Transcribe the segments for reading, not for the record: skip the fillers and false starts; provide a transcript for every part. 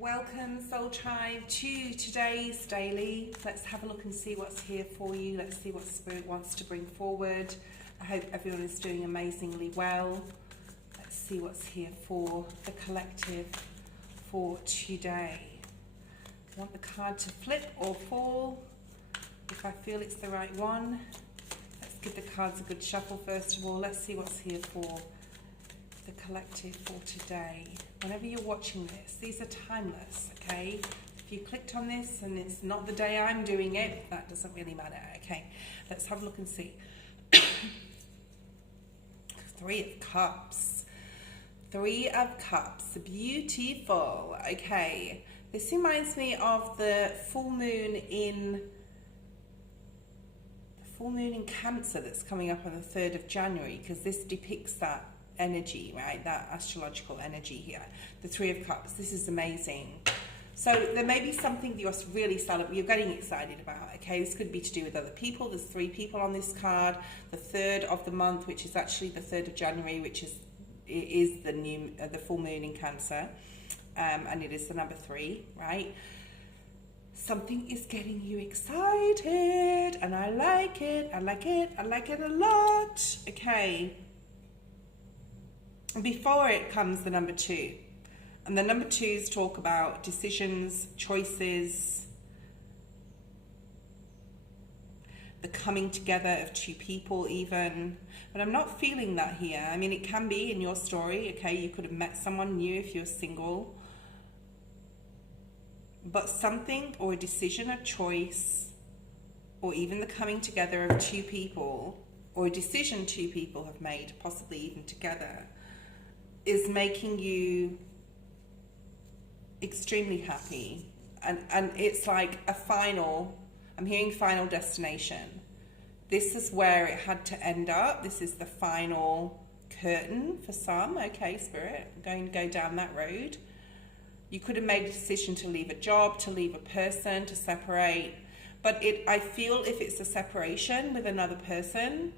Welcome Soul Tribe to today's daily. Let's have a look and see what's here for you. Let's see what Spirit wants to bring forward. I hope everyone is doing amazingly well. Let's see what's here for the collective for today. I want the card to flip or fall if I feel it's the right one. Let's give the cards a good shuffle first of all. Let's see what's here for the collective for today. Whenever you're watching this, these are timeless, okay? If you clicked on this and it's not the day I'm doing it, that doesn't really matter, okay? Let's have a look and see. Three of Cups. Three of Cups. Beautiful, okay. This reminds me of the full moon in Cancer that's coming up on the 3rd of January, because this depicts that energy, right? That astrological energy here. The Three of Cups. This is amazing. So there may be something you're really you're getting excited about, okay? This could be to do with other people. There's 3 people on this card. The 3rd of the month, which is actually the 3rd of January, which is the full moon in Cancer, and it is the number 3, right? Something is getting you excited, and I like it. I like it. I like it a lot. Okay. Before it comes the number 2. And the number 2s talk about decisions, choices, the coming together of 2 people even. But I'm not feeling that here. I mean, it can be in your story, okay? You could have met someone new if you're single. But something or a decision, a choice, or even the coming together of 2 people, or a decision 2 people have made, possibly even together, is making you extremely happy. And it's like a final, I'm hearing final destination. This is where it had to end up. This is the final curtain for some. Okay, Spirit, I'm going to go down that road. You could have made a decision to leave a job, to leave a person, to separate. But I feel if it's a separation with another person,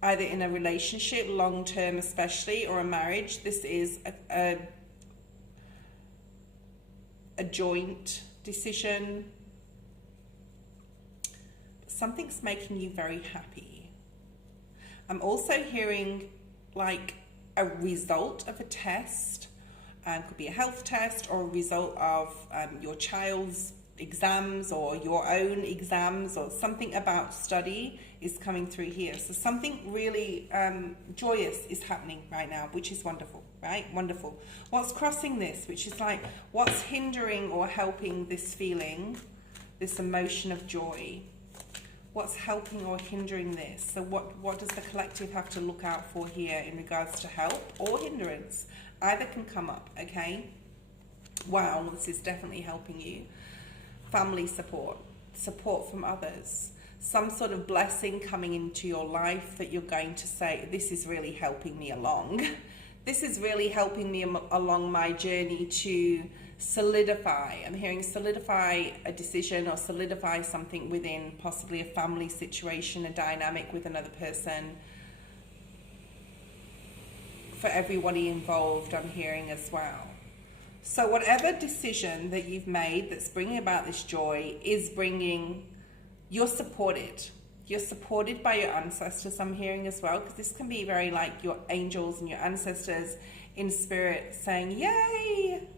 either in a relationship, long-term especially, or a marriage, this is a joint decision. Something's making you very happy. I'm also hearing like a result of a test. Could be a health test or a result of your child's exams or your own exams, or something about study is coming through here. So something really joyous is happening right now, which is wonderful, right? Wonderful. What's crossing this, which is like, what's hindering or helping this feeling, this emotion of joy? What's helping or hindering this? So what does the collective have to look out for here in regards to help or hindrance? Either can come up, okay? Wow, this is definitely helping you. Family support, support from others, some sort of blessing coming into your life that you're going to say, this is really helping me along. This is really helping me along my journey to solidify. I'm hearing solidify a decision or solidify something within possibly a family situation, a dynamic with another person. For everybody involved, I'm hearing as well. So whatever decision that you've made that's bringing about this joy is bringing, you're supported. You're supported by your ancestors, I'm hearing as well, because this can be very like your angels and your ancestors in spirit saying, yay!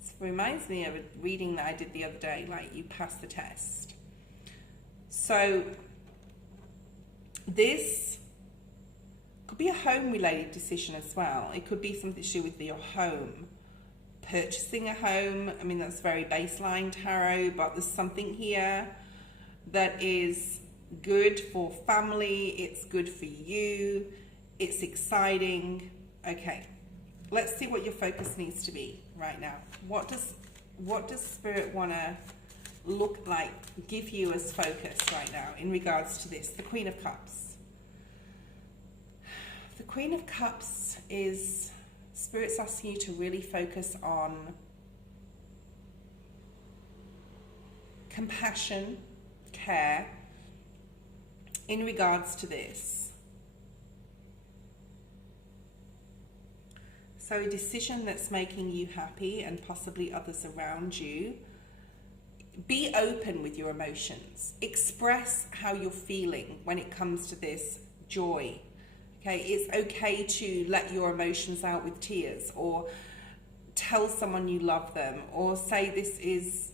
This reminds me of a reading that I did the other day, like you passed the test. So this could be a home-related decision as well. It could be something to do with your home. Purchasing a home, I mean, that's very baseline tarot, but there's something here that is good for family, it's good for you, it's exciting. Okay, let's see what your focus needs to be right now. What does Spirit want to look like, give you as focus right now in regards to this? The Queen of Cups. The Queen of Cups is, Spirit's asking you to really focus on compassion, care, in regards to this. So So a decision that's making you happy and possibly others around you. Be open with your emotions. Express how you're feeling when it comes to this joy. Okay, it's okay to let your emotions out with tears, or tell someone you love them, or say this is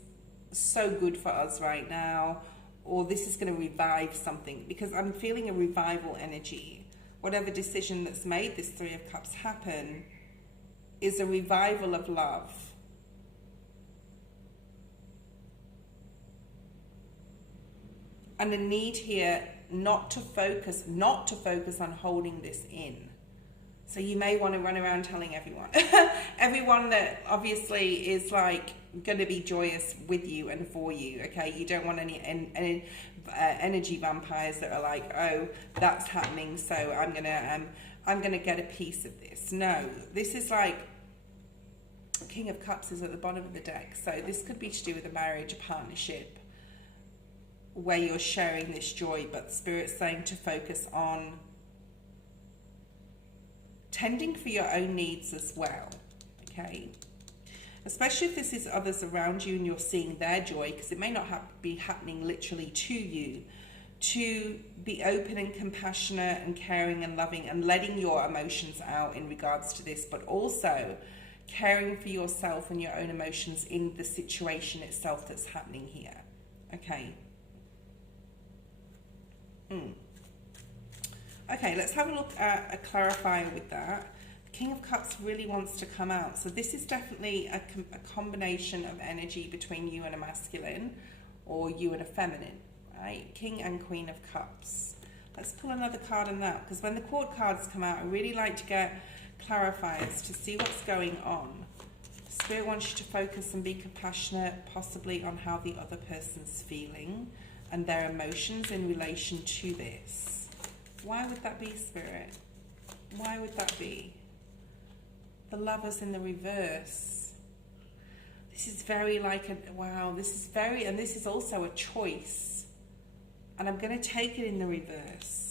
so good for us right now, or this is going to revive something, because I'm feeling a revival energy. Whatever decision that's made this Three of Cups happen is a revival of love. And a need here not to focus on holding this in. So you may want to run around telling everyone, everyone that obviously is like going to be joyous with you and for you. Okay, you don't want any energy vampires that are like, oh, that's happening, so I'm gonna get a piece of this. No, this is like King of Cups is at the bottom of the deck, so this could be to do with a marriage, a partnership, where you're sharing this joy, but Spirit's saying to focus on tending for your own needs as well, okay? Especially if this is others around you and you're seeing their joy, because it may not be happening literally to you, to be open and compassionate and caring and loving and letting your emotions out in regards to this, but also caring for yourself and your own emotions in the situation itself that's happening here, okay? Okay, let's have a look at a clarifier with that. The King of Cups really wants to come out. So this is definitely a combination of energy between you and a masculine, or you and a feminine, right? King and Queen of Cups. Let's pull another card on that, because when the court cards come out, I really like to get clarifiers to see what's going on. Spirit wants you to focus and be compassionate, possibly on how the other person's feeling and their emotions in relation to this. Why would that be, Spirit? Why would that be? The Lovers in the reverse. This is very like a, wow, this is very, and this is also a choice. And I'm going to take it in the reverse.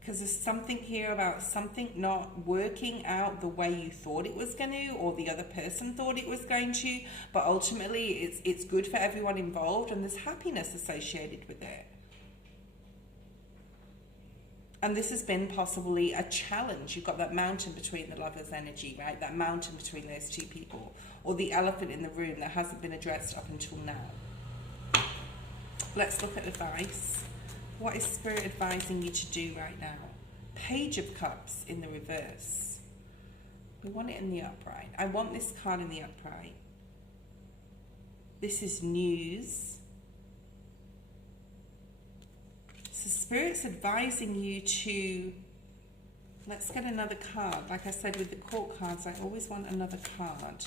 Because there's something here about something not working out the way you thought it was going to, or the other person thought it was going to, but ultimately it's good for everyone involved, and there's happiness associated with it. And this has been possibly a challenge. You've got that mountain between the Lovers' energy, right? That mountain between those two people, or the elephant in the room that hasn't been addressed up until now. Let's look at advice. What is Spirit advising you to do right now? Page of Cups in the reverse. We want it in the upright. I want this card in the upright. This is news. So Spirit's advising you to, let's get another card. Like I said with the court cards, I always want another card.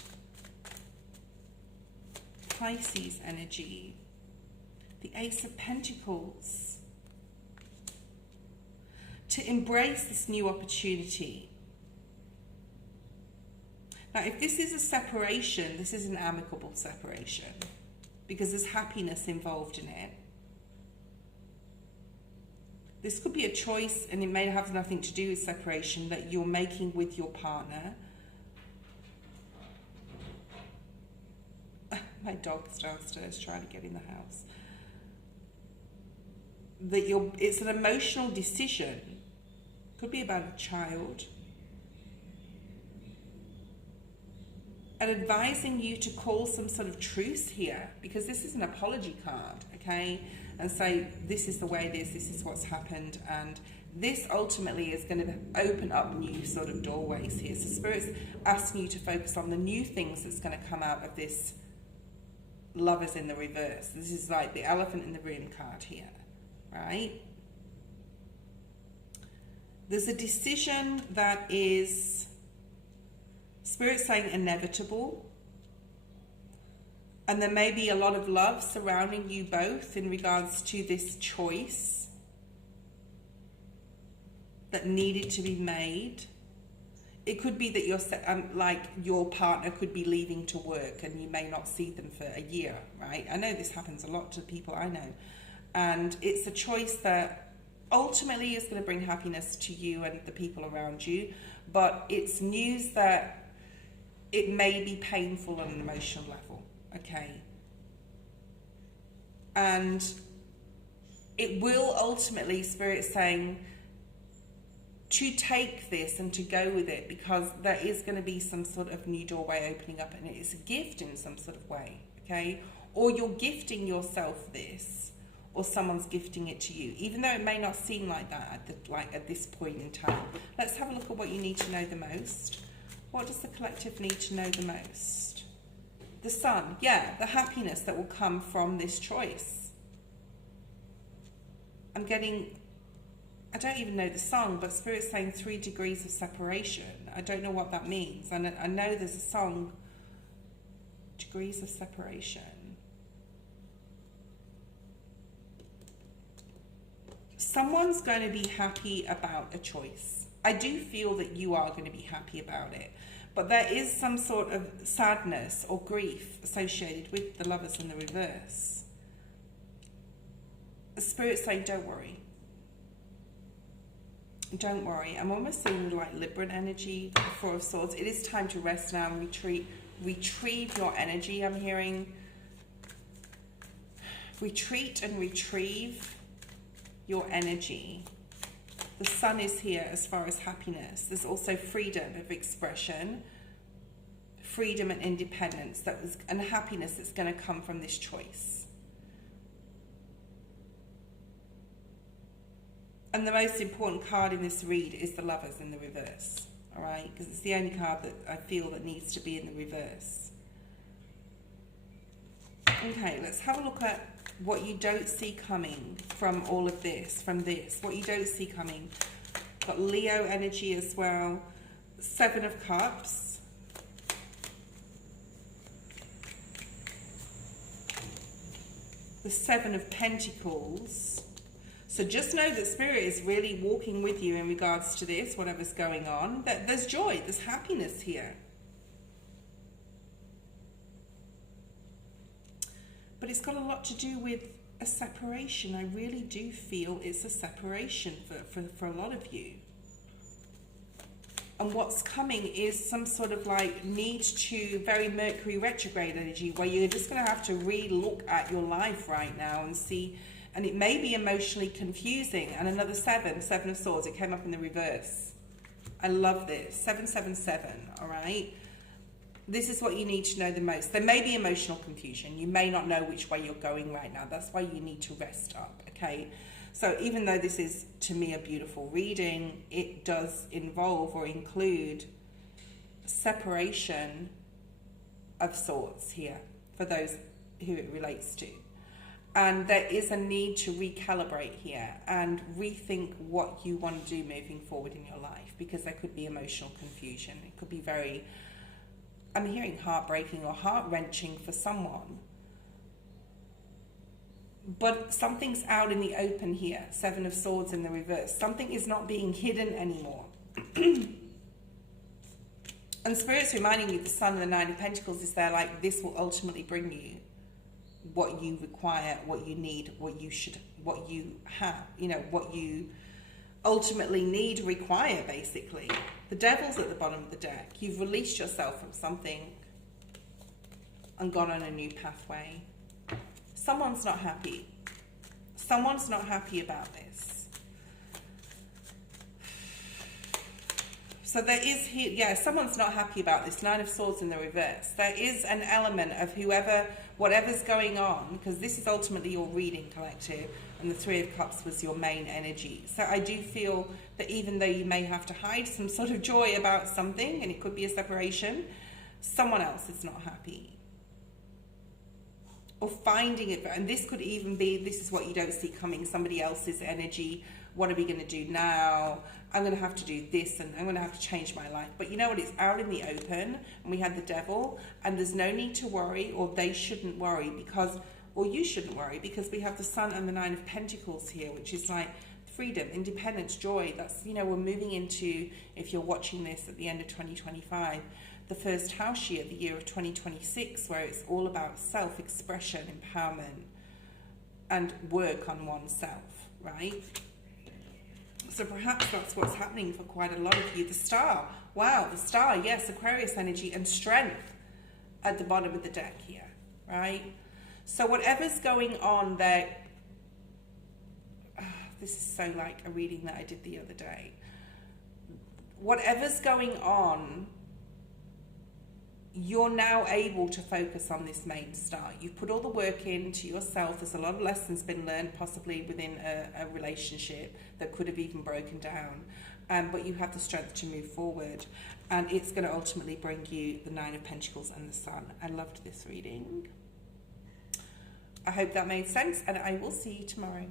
Pisces energy. The Ace of Pentacles. To embrace this new opportunity. Now, if this is a separation, this is an amicable separation, because there's happiness involved in it. This could be a choice, and it may have nothing to do with separation, that you're making with your partner. My dog's downstairs trying to get in the house. That it's an emotional decision. Could be about a child. And advising you to call some sort of truce here, because this is an apology card, okay? And say, this is the way it is, this is what's happened, and this ultimately is going to open up new sort of doorways here. So Spirit's asking you to focus on the new things that's going to come out of this Lovers in the reverse. This is like the elephant in the room card here, right? There's a decision that is, Spirit's saying, inevitable. And there may be a lot of love surrounding you both in regards to this choice that needed to be made. It could be that your partner could be leaving to work and you may not see them for a year, right? I know this happens a lot to people I know. And it's a choice that ultimately is going to bring happiness to you and the people around you, but it's news that it may be painful on an emotional level, okay? And it will ultimately, Spirit's saying, to take this and to go with it, because there is going to be some sort of new doorway opening up, and it is a gift in some sort of way, okay? Or you're gifting yourself this, or someone's gifting it to you, even though it may not seem like that at this point in time. Let's have a look at what you need to know the most. What does the collective need to know the most? The Sun, yeah, the happiness that will come from this choice. I'm getting, I don't even know the song, but Spirit's saying 3 degrees of separation. I don't know what that means. And I know there's a song, degrees of separation. Someone's going to be happy about a choice. I do feel that you are going to be happy about it. But there is some sort of sadness or grief associated with the Lovers in the reverse. The Spirit's saying, don't worry. Don't worry. I'm almost seeing like Libran energy, the 4 of Swords. It is time to rest now and retrieve your energy. I'm hearing retreat and retrieve your energy. The Sun is here as far as happiness. There's also freedom of expression, freedom and independence, and happiness that's going to come from this choice. And the most important card in this read is the Lovers in the reverse, all right? Because it's the only card that I feel that needs to be in the reverse. Okay, let's have a look at what you don't see coming from all of this, from this. What you don't see coming. Got Leo energy as well. 7 of Cups. The 7 of Pentacles. So just know that Spirit is really walking with you in regards to this, whatever's going on. That there's joy, there's happiness here. But it's got a lot to do with a separation. I really do feel it's a separation for a lot of you. And what's coming is some sort of like need to, very Mercury retrograde energy, where you're just going to have to re-look at your life right now and see. And it may be emotionally confusing. And another 7 of Swords, it came up in the reverse. I love this. 777, all right? This is what you need to know the most. There may be emotional confusion. You may not know which way you're going right now. That's why you need to rest up, okay? So even though this is, to me, a beautiful reading, it does involve or include separation of sorts here for those who it relates to. And there is a need to recalibrate here and rethink what you want to do moving forward in your life, because there could be emotional confusion. It could be very, I'm hearing heartbreaking or heart-wrenching for someone. But something's out in the open here. 7 of Swords in the reverse. Something is not being hidden anymore. And Spirit's reminding you the Sun and the 9 of Pentacles is there, like, this will ultimately bring you what you require, what you need, what you should, what you have, you know, what you ultimately need, require, basically. The Devil's at the bottom of the deck. You've released yourself from something and gone on a new pathway. Someone's not happy. Someone's not happy about this. So there is here, yeah, someone's not happy about this. 9 of Swords in the reverse. There is an element of whatever's going on, because this is ultimately your reading, collective, and the 3 of Cups was your main energy. So I do feel that even though you may have to hide some sort of joy about something, and it could be a separation, someone else is not happy. Or finding it, and this could even be, this is what you don't see coming, somebody else's energy. What are we going to do now? I'm going to have to do this, and I'm going to have to change my life. But you know what? It's out in the open, and we had the Devil, and there's no need to worry, or they shouldn't worry, because, or you shouldn't worry, because we have the Sun and the 9 of Pentacles here, which is like freedom, independence, joy. That's, you know, we're moving into, if you're watching this at the end of 2025, the first house year, the year of 2026, where it's all about self-expression, empowerment, and work on oneself, right? So perhaps that's what's happening for quite a lot of you. The Star. Wow, the Star. Yes, Aquarius energy and strength at the bottom of the deck here, right? So whatever's going on there, this is so like a reading that I did the other day. Whatever's going on, you're now able to focus on this main star. You've put all the work into yourself. There's a lot of lessons been learned, possibly within a relationship that could have even broken down. But you have the strength to move forward. And it's going to ultimately bring you the Nine of Pentacles and the Sun. I loved this reading. I hope that made sense, and I will see you tomorrow.